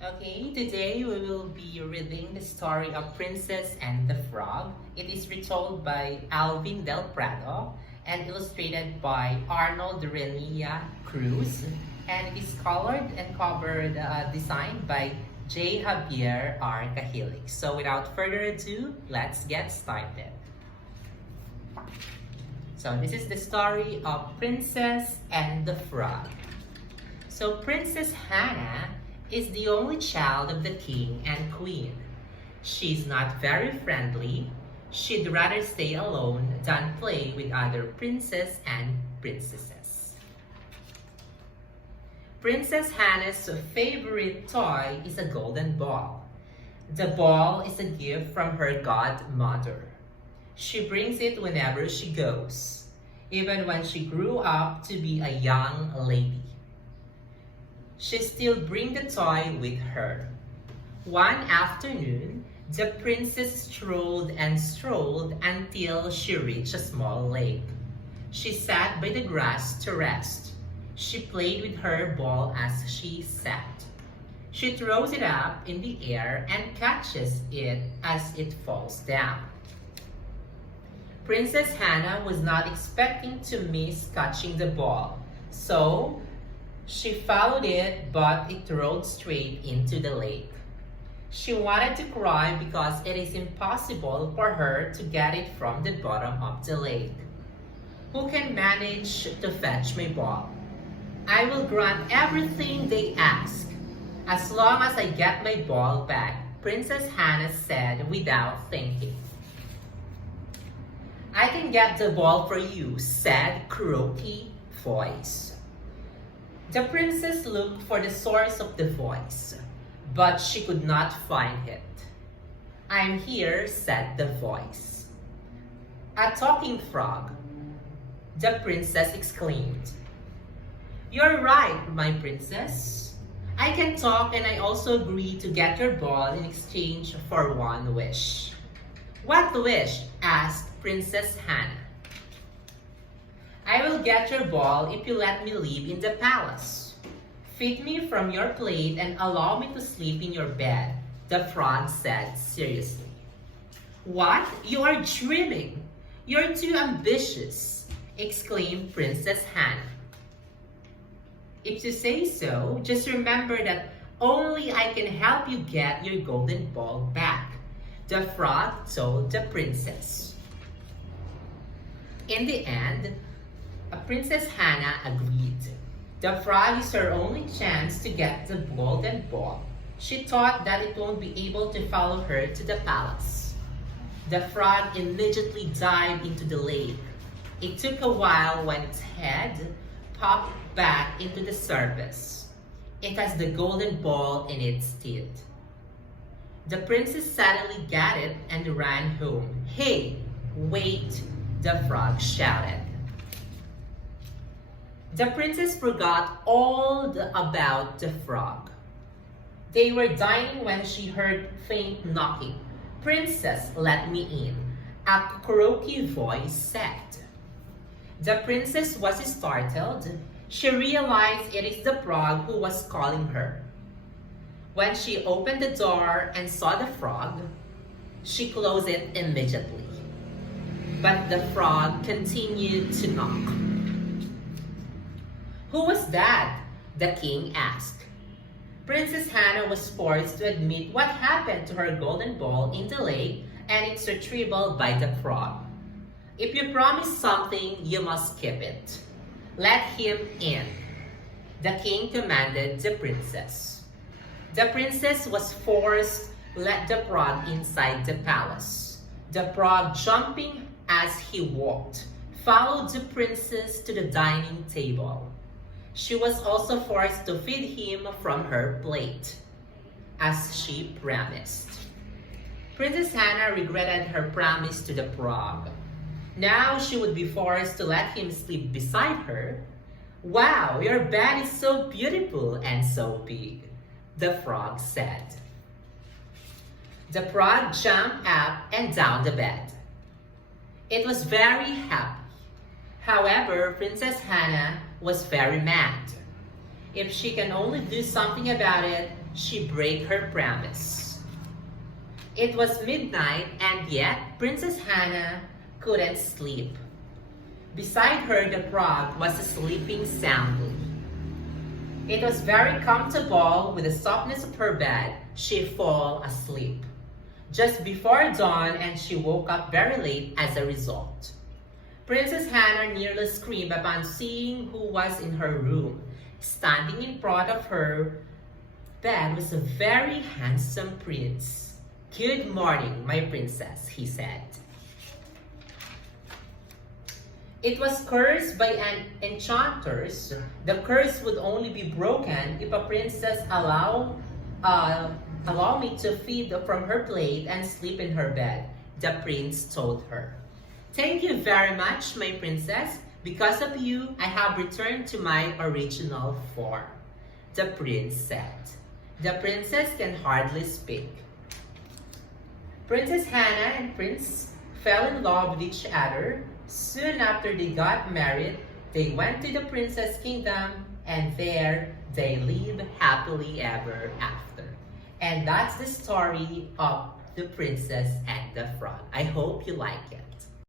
Okay, today we will be reading the story of Princess and the Frog. It is retold by Alvin Del Prado and illustrated by Arnold Renia Cruz. And it is colored and covered designed by J. Javier R. Cahilig. So without further ado, let's get started. So this is the story of Princess and the Frog. So Princess Hannah is the only child of the king and queen. She's not very friendly. She'd rather stay alone than play with other princes and princesses. Princess Hannah's favorite toy is a golden ball. The ball is a gift from her godmother. She brings it whenever she goes, even when she grew up to be a young lady. She still brings the toy with her. One afternoon, the princess strolled and strolled until she reached a small lake. She sat by the grass to rest. She played with her ball as she sat. She throws it up in the air and catches it as it falls down. Princess Hannah was not expecting to miss catching the ball, so she followed it, but it rolled straight into the lake. She wanted to cry because it is impossible for her to get it from the bottom of the lake. Who can manage to fetch my ball? I will grant everything they ask, as long as I get my ball back, Princess Hannah said without thinking. I can get the ball for you, said croaky voice. The princess looked for the source of the voice, but she could not find it. I'm here, said the voice. A talking frog, the princess exclaimed. You're right, my princess. I can talk and I also agree to get your ball in exchange for one wish. What wish? Asked Princess Hannah. I will get your ball if you let me live in the palace. Feed me from your plate and allow me to sleep in your bed, the frog said seriously. What? You are dreaming. You're too ambitious, exclaimed Princess Hannah. If you say so, just remember that only I can help you get your golden ball back, the frog told the princess. In the end, Princess Hannah agreed. The frog is her only chance to get the golden ball. She thought that it won't be able to follow her to the palace. The frog immediately dived into the lake. It took a while when its head popped back into the surface. It has the golden ball in its teeth. The princess suddenly got it and ran home. Hey, wait, the frog shouted. The princess forgot all about the frog. They were dining when she heard faint knocking. Princess, let me in, a croaky voice said. The princess was startled. She realized it is the frog who was calling her. When she opened the door and saw the frog, she closed it immediately. But the frog continued to knock. Who was that? The king asked. Princess Hannah was forced to admit what happened to her golden ball in the lake and its retrieval by the frog. If you promise something, you must keep it. Let him in, the king commanded the princess. The princess was forced to let the frog inside the palace. The frog, jumping as he walked, followed the princess to the dining table. She was also forced to feed him from her plate, as she promised. Princess Hannah regretted her promise to the frog. Now she would be forced to let him sleep beside her. Wow, your bed is so beautiful and so big, the frog said. The frog jumped up and down the bed. It was very happy. However, Princess Hannah was very mad. If she can only do something about it, she break her promise. It was midnight, and yet Princess Hannah couldn't sleep. Beside her, the frog was sleeping soundly. It was very comfortable with the softness of her bed. She fell asleep just before dawn, and she woke up very late as a result. Princess Hannah nearly screamed upon seeing who was in her room. Standing in front of her bed was a very handsome prince. "Good morning, my princess," he said. It was cursed by an enchanters. The curse would only be broken if a princess allow me to feed from her plate and sleep in her bed, the prince told her. "Thank you very much, my princess. Because of you, I have returned to my original form," the prince said. The princess can hardly speak. Princess Hannah and Prince fell in love with each other. Soon after they got married, they went to the princess' kingdom, and there they lived happily ever after. And that's the story of the princess and the frog. I hope you like it.